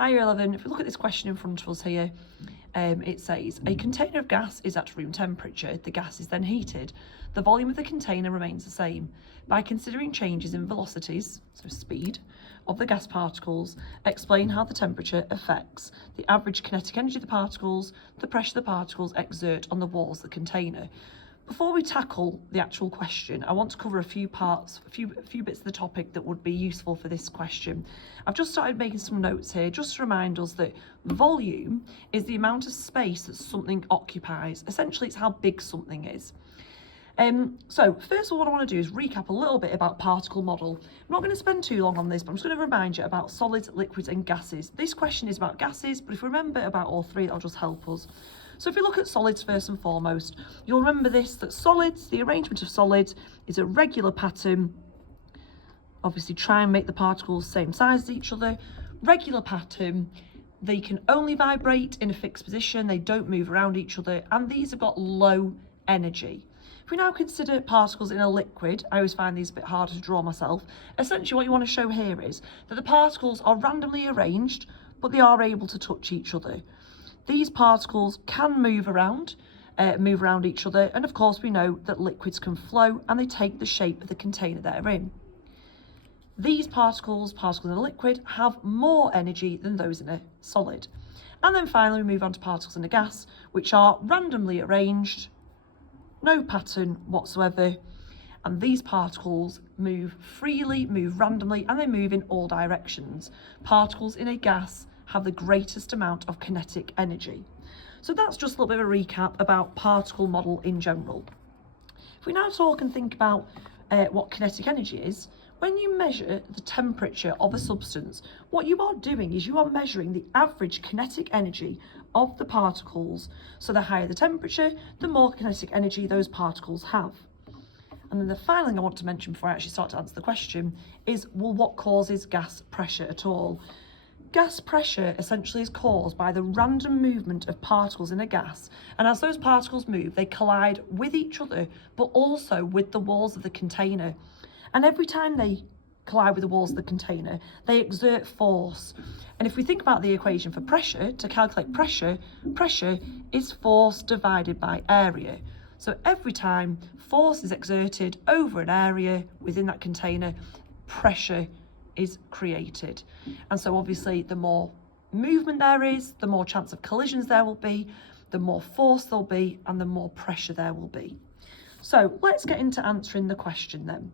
Hi Year 11, if we look at this question in front of us here, it says, a container of gas is at room temperature, the gas is then heated. The volume of the container remains the same. By considering changes in velocities, so speed, of the gas particles, explain how the temperature affects the average kinetic energy of the particles, the pressure the particles exert on the walls of the container. Before we tackle the actual question, I want to cover a few parts, a few bits of the topic that would be useful for this question. I've just started making some notes here just to remind us that volume is the amount of space that something occupies. Essentially, it's how big something is. So first of all, what I want to do is recap a little bit about particle model. I'm not going to spend too long on this, but I'm just going to remind you about solids, liquids and gases. This question is about gases, but if we remember about all three, that'll just help us. So if we look at solids first and foremost, you'll remember this, that solids, the arrangement of solids is a regular pattern. Obviously try and make the particles same size as each other. Regular pattern, they can only vibrate in a fixed position, they don't move around each other, and these have got low energy. If we now consider particles in a liquid, I always find these a bit harder to draw myself. Essentially what you want to show here is that the particles are randomly arranged, but they are able to touch each other. These particles can move around each other, and of course we know that liquids can flow and they take the shape of the container they're in. These particles in a liquid, have more energy than those in a solid. And then finally we move on to particles in a gas, which are randomly arranged, no pattern whatsoever, and these particles move freely, move randomly, and they move in all directions. Particles in a gas have the greatest amount of kinetic energy. So that's just a little bit of a recap about particle model in general. If we now talk and think about what kinetic energy is, when you measure the temperature of a substance, what you are doing is you are measuring the average kinetic energy of the particles. So the higher the temperature, the more kinetic energy those particles have. And then the final thing I want to mention before I actually start to answer the question is, well, what causes gas pressure at all? Gas pressure essentially is caused by the random movement of particles in a gas, and as those particles move, they collide with each other, but also with the walls of the container. And every time they collide with the walls of the container, they exert force. And if we think about the equation for pressure, to calculate pressure, pressure is force divided by area. So every time force is exerted over an area within that container, pressure is created. And so obviously the more movement there is, the more chance of collisions there will be, the more force there'll be, and the more pressure there will be. So let's get into answering the question then.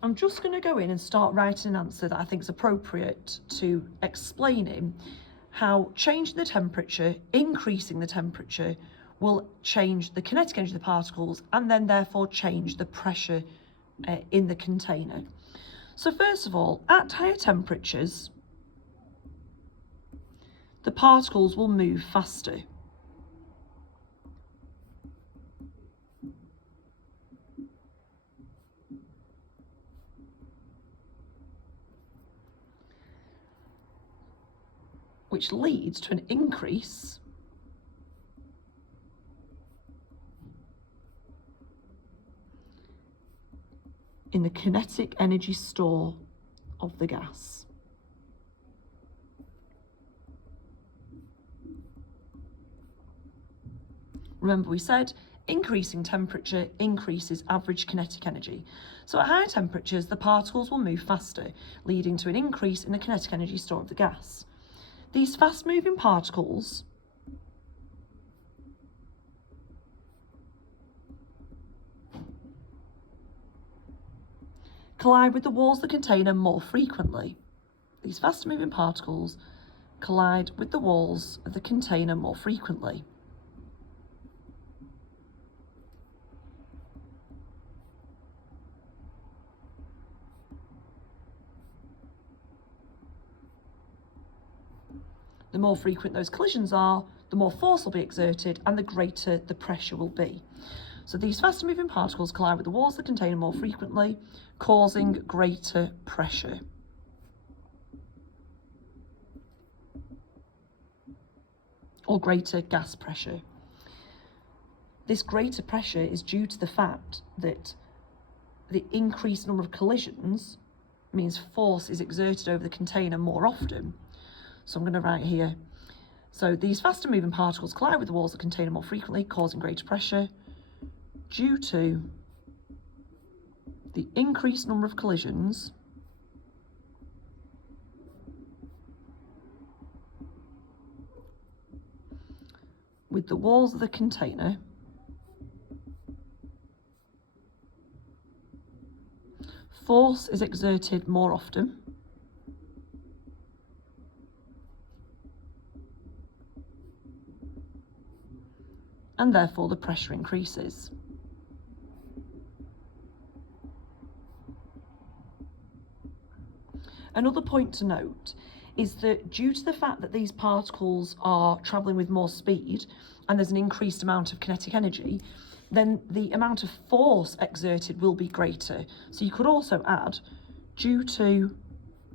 I'm just going to go in and start writing an answer that I think is appropriate to explaining how changing the temperature, increasing the temperature, will change the kinetic energy of the particles and then therefore change the pressure in the container. So first of all, at higher temperatures, the particles will move faster. Which leads to an increase in the kinetic energy store of the gas. Remember we said increasing temperature increases average kinetic energy. So at higher temperatures, the particles will move faster, leading to an increase in the kinetic energy store of the gas. These fast-moving particles collide with the walls of the container more frequently. These fast-moving particles collide with the walls of the container more frequently. The more frequent those collisions are, the more force will be exerted and the greater the pressure will be. So these faster moving particles collide with the walls of the container more frequently, causing greater pressure. Or greater gas pressure. This greater pressure is due to the fact that the increased number of collisions means force is exerted over the container more often. So I'm going to write here. So these faster moving particles collide with the walls of the container more frequently, causing greater pressure due to the increased number of collisions with the walls of the container force is exerted more often and therefore the pressure increases. Another point to note is that due to the fact that these particles are travelling with more speed and there's an increased amount of kinetic energy, then the amount of force exerted will be greater. So you could also add, due to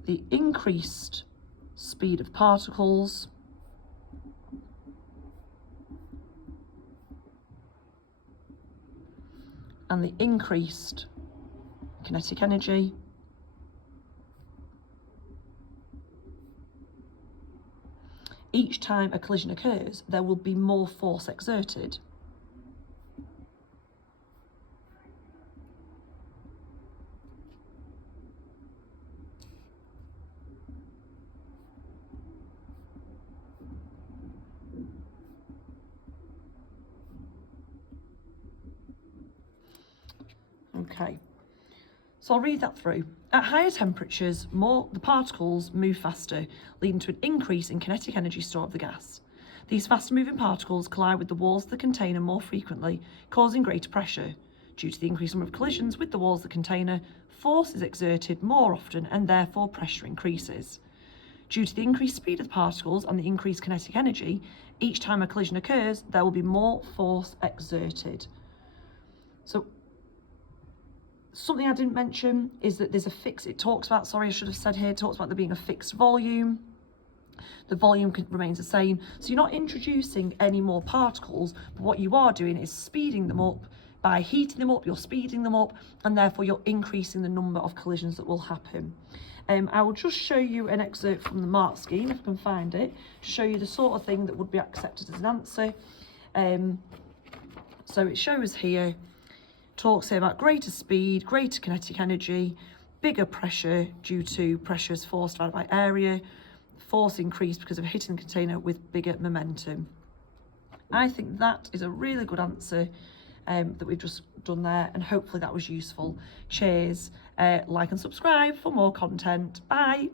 the increased speed of particles and the increased kinetic energy, each time a collision occurs, there will be more force exerted. Okay, so I'll read that through. At higher temperatures, the particles move faster, leading to an increase in kinetic energy stored of the gas. These faster moving particles collide with the walls of the container more frequently, causing greater pressure. Due to the increased number of collisions with the walls of the container, force is exerted more often and therefore pressure increases. Due to the increased speed of the particles and the increased kinetic energy, each time a collision occurs, there will be more force exerted. So something I didn't mention is that there's a fixed, it talks about there being a fixed volume. The volume remains the same. So you're not introducing any more particles, but what you are doing is speeding them up. By heating them up, you're speeding them up, and therefore you're increasing the number of collisions that will happen. I will just show you an excerpt from the mark scheme, if I can find it, to show you the sort of thing that would be accepted as an answer. So it shows here, talks here about greater speed, greater kinetic energy, bigger pressure due to pressure is force divided by area, force increased because of hitting the container with bigger momentum. I think that is a really good answer that we've just done there, and hopefully that was useful. Cheers, like and subscribe for more content. Bye.